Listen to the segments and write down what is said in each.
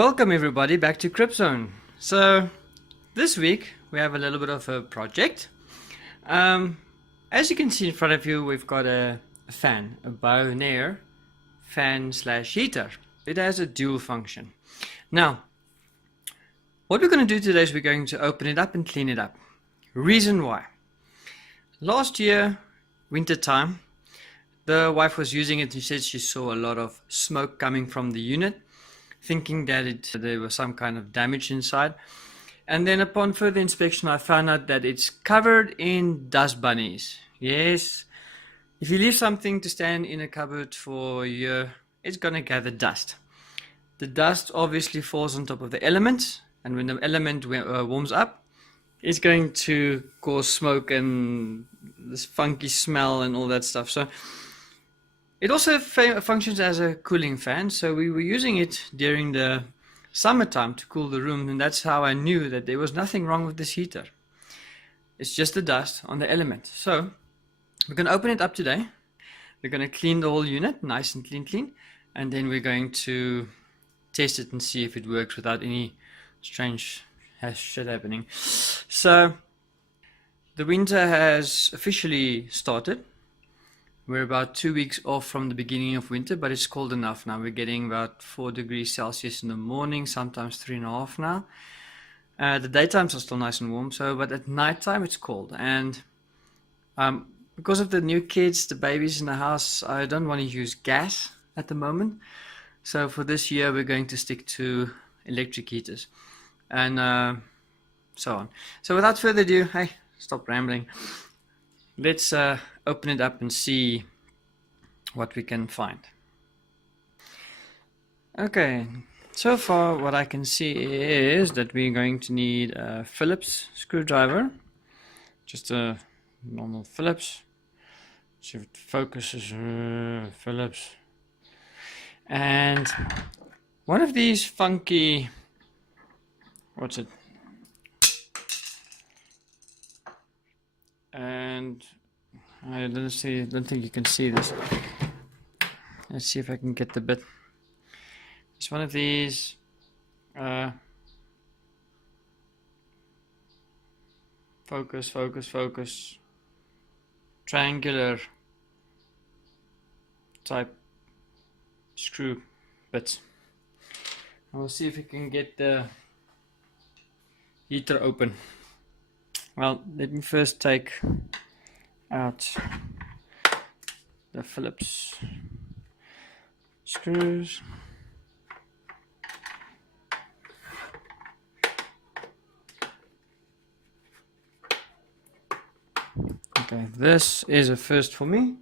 Welcome everybody back to Cript. So this week we have a little bit of a project. As you can see in front of you, we've got a fan, a Bionaire fan slash heater. It has a dual function. Now, what we're going to do today is we're going to open it up and clean it up. Reason why. Last year, winter time, the wife was using it. She said she saw a lot of smoke coming from the unit, thinking that there was some kind of damage inside. And then upon further inspection, I found out that it's covered in dust bunnies. Yes, if you leave something to stand in a cupboard for a year, it's gonna gather dust. The dust obviously falls on top of the element, and when the element warms up, it's going to cause smoke and this funky smell and all that stuff. So it also functions as a cooling fan, so we were using it during the summertime to cool the room, and that's how I knew that there was nothing wrong with this heater. It's just the dust on the element. So we're going to open it up today. We're going to clean the whole unit, nice and clean, and then we're going to test it and see if it works without any strange shit happening. So the winter has officially started. We're about 2 weeks off from the beginning of winter, but it's cold enough now. We're getting about 4 degrees Celsius in the morning, sometimes 3.5 now. The daytimes are still nice and warm, but at nighttime it's cold. And because of the new kids, the babies in the house, I don't want to use gas at the moment. So for this year, we're going to stick to electric heaters and so on. So without further ado, hey, stop rambling. Let's open it up and see what we can find. Okay, so far what I can see is that we're going to need a Phillips screwdriver, just a normal Phillips. See if it focuses. Phillips, and one of these funky, what's it? And I don't think you can see this. Let's see if I can get the bit. It's one of these focus triangular type screw bits. And we'll see if we can get the heater open. Well, let me first take out the Phillips screws. Okay, this is a first for me.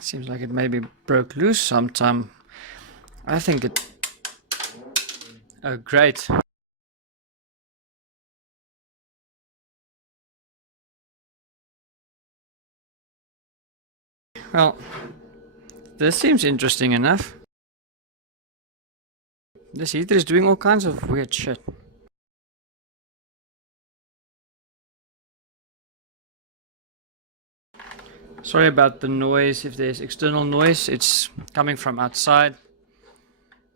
Seems like it maybe broke loose sometime. I think it. Oh, great. Well, this seems interesting enough. This heater is doing all kinds of weird shit. Sorry about the noise. If there's external noise, it's coming from outside.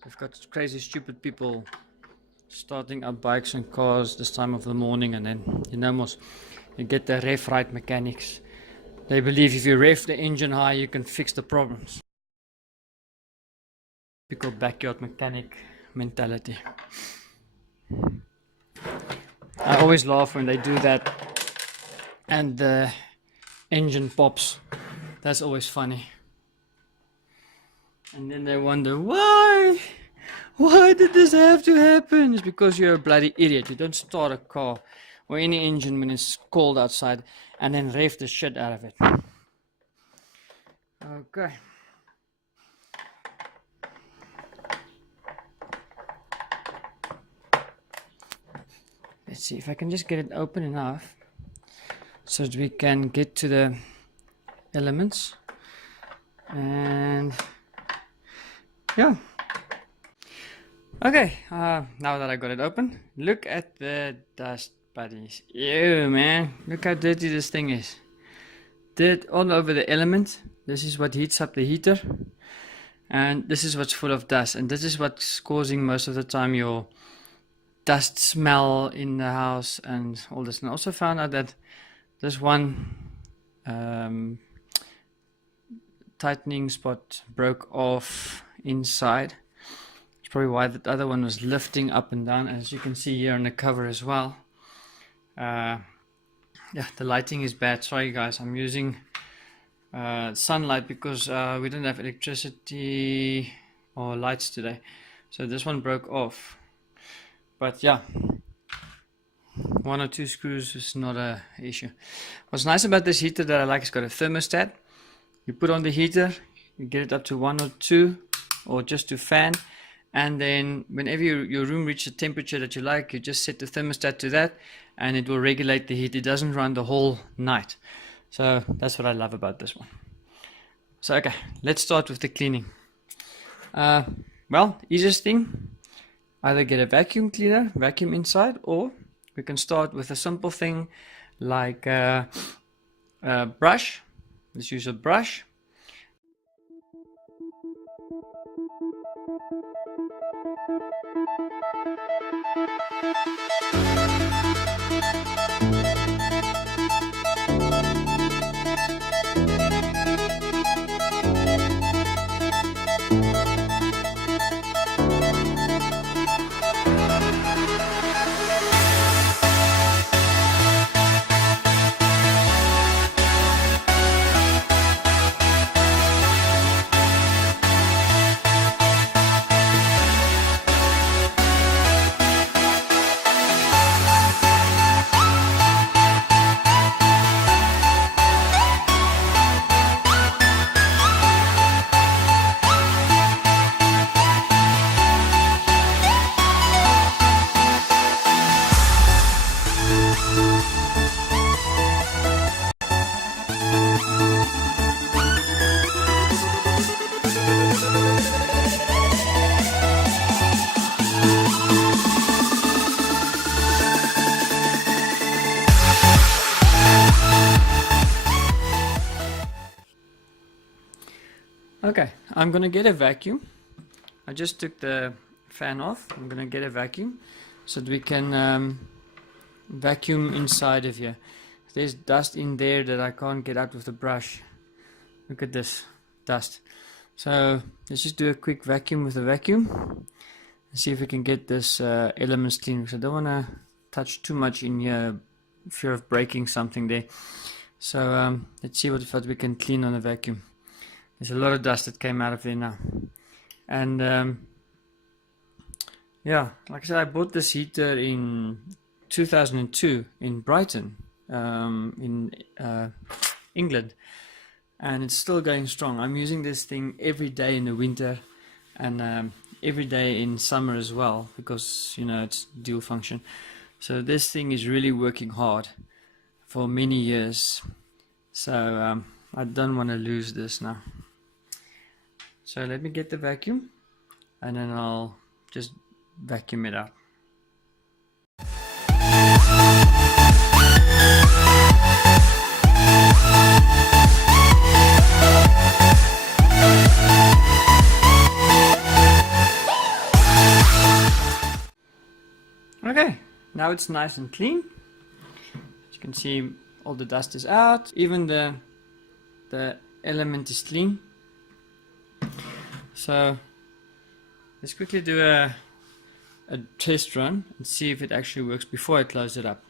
We've got crazy stupid people starting up bikes and cars this time of the morning, and then you get the ref right mechanics. They believe if you ref the engine high, you can fix the problems. Typical backyard mechanic mentality. I always laugh when they do that and the engine pops. That's always funny. And then they wonder, why did this have to happen? It's because you're a bloody idiot. You don't start a car or any engine when it's cold outside and then ref the shit out of it. Okay. Let's see if I can just get it open enough so that we can get to the elements. And yeah. Okay, now that I got it open, look at the dust buddies. Ew, man, look how dirty this thing is. Dirt all over the element, this is what heats up the heater, and this is what's full of dust, and this is what's causing most of the time your dust smell in the house and all this. And I also found out that this one tightening spot broke off inside. It's probably why the other one was lifting up and down, as you can see here on the cover as well. Yeah, the lighting is bad. Sorry guys, I'm using sunlight because we don't have electricity or lights today, so this one broke off. But yeah, 1 or 2 screws is not a issue. What's nice about this heater that I like, it's got a thermostat. You put on the heater, you get it up to 1 or 2, or just to fan, and then whenever your room reaches a temperature that you like, you just set the thermostat to that, and it will regulate the heat. It doesn't run the whole night. So that's what I love about this one. So okay, let's start with the cleaning. Well, easiest thing, either get a vacuum cleaner, vacuum inside, or we can start with a simple thing like a brush. Let's use a brush. Okay, I'm gonna get a vacuum. I just took the fan off. I'm gonna get a vacuum so that we can vacuum inside of here. There's dust in there that I can't get out with the brush. Look at this dust. So let's just do a quick vacuum with the vacuum and see if we can get this elements clean, because I don't want to touch too much in here, fear of breaking something there. So let's see what we can clean on the vacuum. There's a lot of dust that came out of there now. And yeah, like I said, I bought this heater in 2002 in Brighton, in England, and it's still going strong. I'm using this thing every day in the winter and every day in summer as well, because you know it's dual function. So this thing is really working hard for many years. So I don't want to lose this now. So let me get the vacuum and then I'll just vacuum it out. Okay, now it's nice and clean. As you can see, all the dust is out, even the element is clean. So let's quickly do a test run and see if it actually works before I close it up.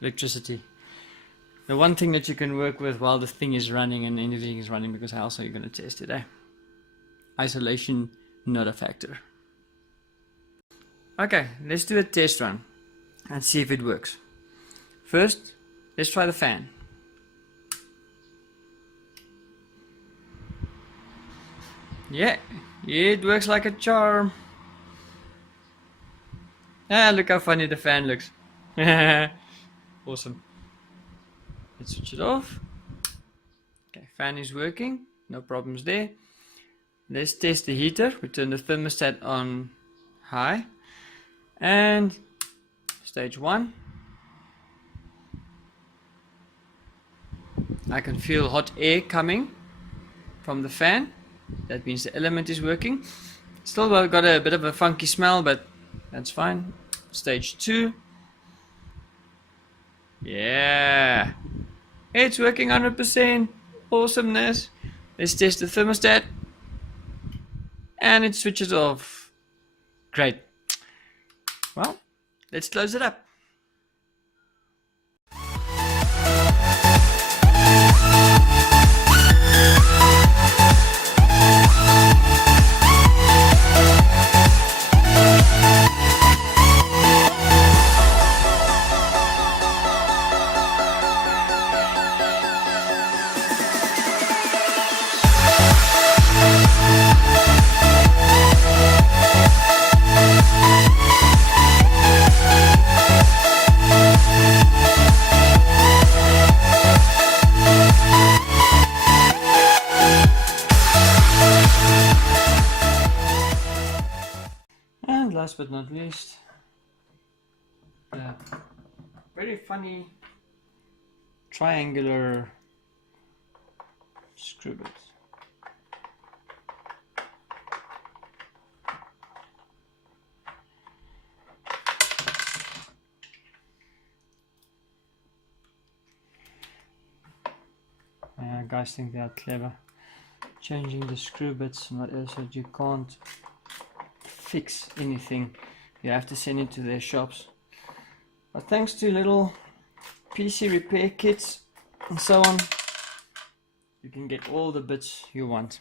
Electricity. The one thing that you can work with while the thing is running and anything is running, because how else are you going to test it, eh? Isolation, not a factor. Okay, let's do a test run and see if it works. First, let's try the fan. Yeah, it works like a charm. Ah, look how funny the fan looks. Awesome. Let's switch it off. Okay, fan is working, no problems there. Let's test the heater. We turn the thermostat on high. And stage 1. I can feel hot air coming from the fan. That means the element is working. Still got a bit of a funky smell, but that's fine. Stage 2. Yeah, it's working 100%. Awesomeness. Let's test the thermostat. And it switches off. Great. Well, let's close it up. And last but not least, the very funny triangular screw bit. Guys think they are clever, changing the screw bits and what else, that you can't fix anything, you have to send it to their shops. But thanks to little PC repair kits and so on, you can get all the bits you want.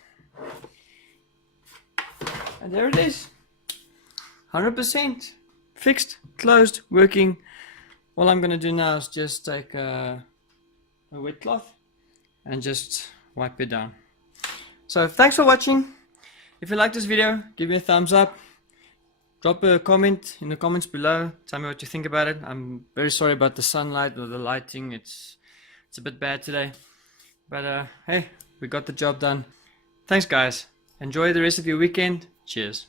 And there it is, 100% fixed, closed, working. All I'm going to do now is just take a wet cloth and just wipe it down. So thanks for watching. If you like this video, give me a thumbs up. Drop a comment in the comments below. Tell me what you think about it. I'm very sorry about the sunlight or the lighting. It's a bit bad today. But hey, we got the job done. Thanks guys. Enjoy the rest of your weekend. Cheers.